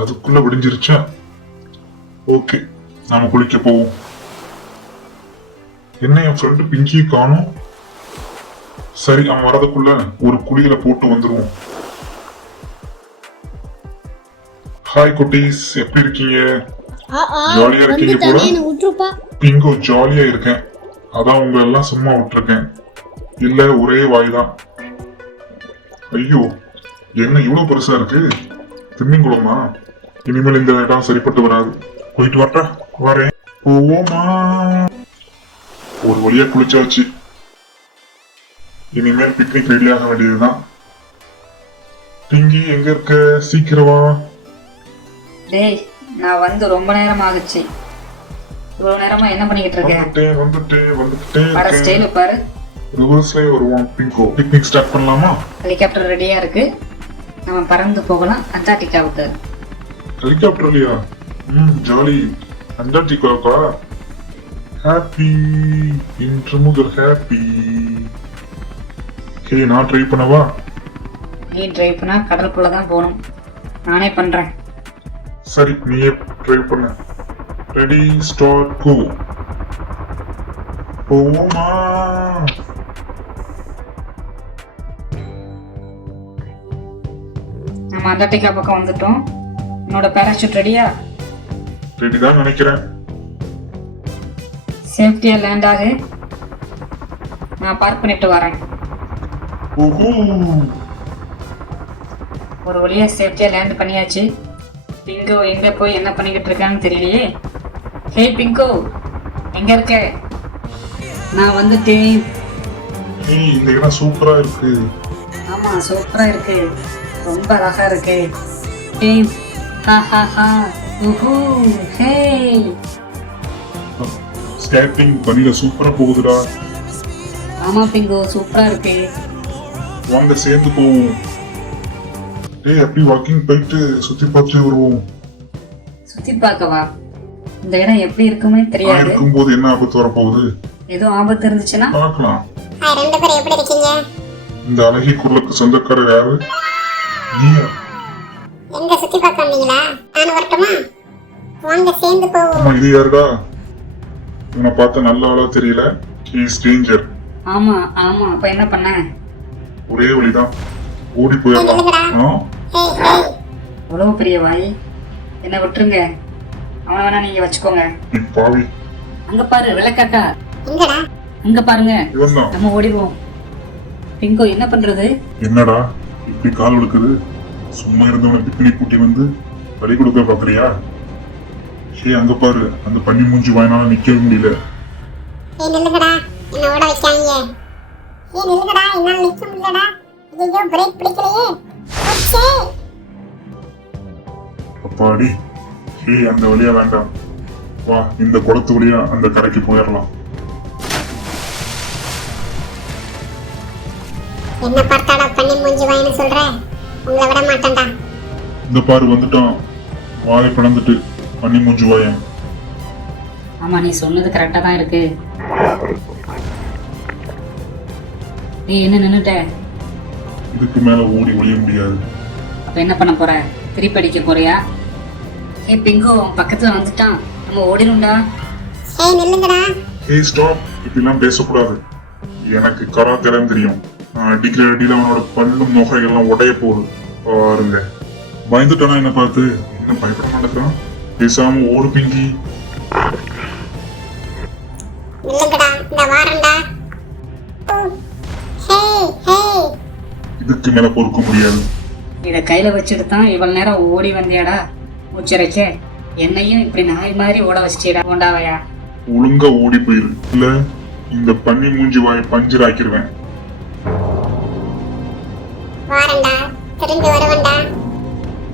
அதுக்குள்ள விடிஞ்சிருச்சா? ஓகே, நாம குளிக்க போவோம். என்ன என் ஃப்ரெண்டு பிங்கியை காணோம். சரி, அவன் வரதுக்குள்ள ஒரு குளியல போட்டு வந்துருவோம். ஹாய் குட்டீஸ், எப்படி இருக்கீங்க? ஜாலியா இருக்கீங்க போல. பிங்கோ, ஜாலியா இருக்கேன். அதான் உங்க எல்லாம் சும்மா விட்டுருக்கேன். இல்ல ஒரே வாய் தான். ஐயோ, என்ன இவ்வளவு பெருசா இருக்கு? திமிங்குளமா? இனிமேல் இந்த இடம் சரிப்பட்டு வராது. போயிட்டு வரட்டா? வரேன். போவோமா? ஒரு வழியா குளிச்சாச்சு. இனிமேல் பிக்னிக் ரெடி ஆக வேண்டியதுதான். பிங்கி எங்க இருக்க? சீக்கிரமா. டேய், நான் வந்து ரொம்ப நேரம் ஆகுச்சு. இவ்வளவு நேரமா என்ன பண்ணிக்கிட்டு இருக்கேன்? வந்துட்டேன். ஸ்டைல பாரு. ரிவர்ஸ்லயே வருவோம். பிங்கோ, பிக்னிக் ஸ்டார்ட் பண்ணலாமா? ஹெலிகாப்டர் ரெடியா இருக்கு. நம்ம பறந்து போகலாம் அண்டார்டிகாவுக்கு. ஹெலிகாப்டர்லயா? ஜாலி. அண்டார்டிகாவுக்கா? ஹாப்பி. இன்று முதல் ஹாப்பி. ஹே, நான் ட்ரை பண்ணவா? நீ ட்ரை பண்ணா கடலுக்குள்ளதான் போகணும். நானே பண்றேன். சரி, நீயே ட்ரை பண்ண. ரெடி, ஸ்டார்ட், கோ. போமா. நம்ம அண்டார்டிகா பக்கம் வந்துட்டோம். என்னோட பேராசூட் ரெடியா? ரெடி தான் நினைக்கிறேன். சேஃப்டியா லேண்ட் ஆகு. நான் பார்க் பண்ணிட்டு வரேன். ஒரு வழியா சேஃப்டியா லேண்ட் பண்ணியாச்சு. பிங்கோ எங்க போய் என்ன பண்ணிக்கிட்டு இருக்கான்னு தெரியலையே. ஹே பிங்கோ, எங்க இருக்க? நான் வந்துட்டேன். இந்த இடம் சூப்பரா இருக்கு. ஆமா, சூப்பரா இருக்கு. ரொம்ப அழகா இருக்கு. ஸ்கேட்டிங் பண்ணில சூப்பரா போகுதுடா. ஆமா பிங்கோ, சூப்பரா இருக்கு. வாங்க சேர்ந்து போவோம். டேய், அப்படி வாக்கிங் போயிட்டு சுத்தி பார்த்து வருவோம். சுத்தி பார்க்கவா? இந்த இடம் எப்படி இருக்குமே தெரியாது. இருக்கும்போது என்ன ஆபத்து வர போகுது? ஏதோ ஆபத்து இருந்துச்சுன்னா பார்க்கலாம். ரெண்டு பேரும் எப்படி இருக்கீங்க? இந்த அழகி குரலுக்கு சொந்தக்காரர் யாரு? நீயா? எங்க சுத்தி பார்க்க வந்தீங்களா? நான் வரட்டுமா? வாங்க சேர்ந்து போவோம். ஆமா, இது யாருடா? உன்னை பார்த்த நல்ல ஆளா தெரியல. He is danger. ஆமா ஆமா. அப்ப என்ன பண்ண? ஒரே வழிதான், ஓடி போயிடலாம். அவ்வளவு பெரிய வாய். என்ன விட்டுருங்க. அவனை வேணா நீங்க வச்சுக்கோங்க. பாவி. அங்க பாரு, வெள்ளக்காக்கா. எங்கடா? அங்க பாருங்க. இவன்தான். நம்ம ஓடிடுவோம். பிங்கோ, என்ன பண்றது? என்னடா இப்படி கால் விடுக்குது? சும்மா இருந்தவனை பிக்னிக் கூட்டி வந்து வழி கொடுக்க பாக்குறியா? ஹே, அங்க பாரு, அந்த பன்னி மூஞ்சி வாயினால நிக்கவே முடியல. நில்லுங்கடா, என்ன ஓட வைக்காங்க. நில்லுங்கடா, என்னால நிக்க முடியலடா. ஐயோ, பிரேக் பிடிக்கலையே. அப்பாடி. ஹே, அந்த வழியா வேண்டாம். வா, இந்த குளத்து வழியா அந்த கரைக்கு போயிடலாம். என்ன பார்த்தாடா பண்ணி மூஞ்சி வாயின்னு சொல்ற? உங்களை விட மாட்டேன்டா. இந்த பாரு, வந்துட்டான். வாயை பிளந்துட்டு பன்னி மூஞ்சி வாயன். ஆமா, நீ சொன்னது கரெக்டா தான் இருக்கு. நீ என்ன நின்னுட்ட? இதுக்கு மேல ஓடி ஒளிய முடியாது. அப்ப என்ன பண்ண போற? திருப்பி அடிக்க போறியா? ஏ பிங்கோ, பக்கத்துல வந்துட்டான். நம்ம ஓடிடும்டா. நில்லுங்கடா. ஹே, ஸ்டாப். இப்படிலாம் பேசக்கூடாது. எனக்கு கராத்தேலாம் தெரியும். அடிக்கிற அடியில அவனோட பல்லும் நோகைகள்லாம் உடைய போகுது பாருங்க. பயந்துட்டானா என்ன பார்த்து? என்ன பயப்பட மாட்டேங்கிறான்? பேசாம ஓடு பிங்கி. இதுக்கு மேல பொறுக்க முடியாது. இத கையில வச்சுட்டு தான் இவ்வளவு நேரம் ஓடி வந்தியாடா மூச்சரைக்க. என்னையும் இப்படி நாய் மாதிரி ஓட வச்சிட்டா கொண்டாவையா? ஒழுங்கா ஓடி போயிரு, இல்ல இந்த பன்னி மூஞ்சி வாயை பஞ்சர் ஆக்கிடுவேன்.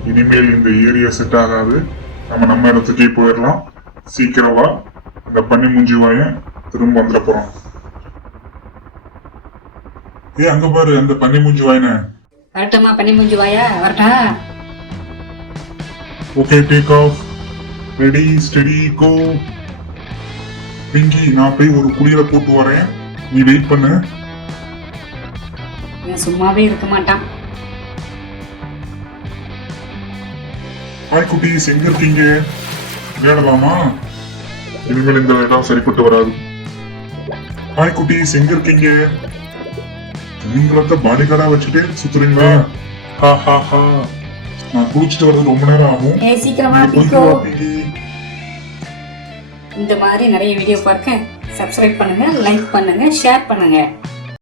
இனிமேல் இந்த ஏரியா செட் ஆகாது. நம்ம இடத்துக்கே போயிடலாம். சீக்கிரம் வா, இந்த பன்னி மூஞ்சி வாயை திரும்ப வந்துட போறோம். அங்க பாரு, அந்த பன்னி மூஞ்சி வாயின. வரட்டுமா பன்னி மூஞ்சி வாயா? வரட்டா? Okay, take off. Ready steady go. Pinky நான் போய் ஒரு குளியல போட்டு வரேன், நீ வெயிட் பண்ணு. இவன் சும்மாவே இருக்க மாட்டான். ஹாய் குட்டீஸ், எங்க இருக்கீங்க? விளையாடலாமா? இனிமேல் இந்த இடம் சரிப்பட்டு வராது. ஹாய் குட்டீஸ், எங்க இருக்கீங்க? நீங்களத்த பாடிகார்டா வச்சுட்டு சுத்துறீங்களா? ஹா ஹா ஹா. நான் குளிச்சுட்டு வர்றது ரொம்ப நேரம் ஆகும். ஏய் சீக்கிரமா நீ போயிட்டு பிங்கோ. வா, பிங்கி. இந்த மாதிரி நிறைய வீடியோ பார்க்க சப்ஸ்கிரைப் பண்ணுங்க, லைக் பண்ணுங்க, ஷேர் பண்ணுங்க.